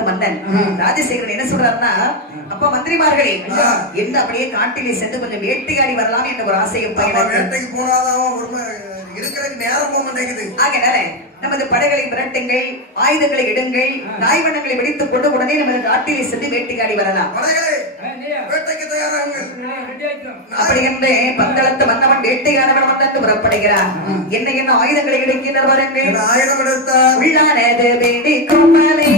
மன்னன் ராஜசேகரன் என்ன சொல்றாருன்னா, அப்ப மந்திரிமார்களே என்ன அப்படியே காட்டிலே சென்று கொஞ்சம் வேட்டையாடி வரலாம் என்ற ஒரு ஆசையும் வேட்டைக்கு போனாதான் இருக்கிறதுக்கு நேரம் போக மாட்டேங்குது. ஆகையால நமது படைகளை விரட்டுங்கள், ஆயுதங்களை எடுங்கள், நாய்வனங்களை வெடித்துக் கொண்டு உடனே நமது காட்டிலே சென்று வேட்டையாடி வரலாம். வேட்டைக்கு தயாராகுங்கள். அப்படி என்று பந்தளத்து மன்னவன் வேட்டையாடவன் வந்து புறப்படுகிறான். என்ன என்ன ஆயுதங்களை எடுக்கின்றனர்? ஆயுதம் எடுத்தார் உள்ளானது வேண்டி கொம்பலே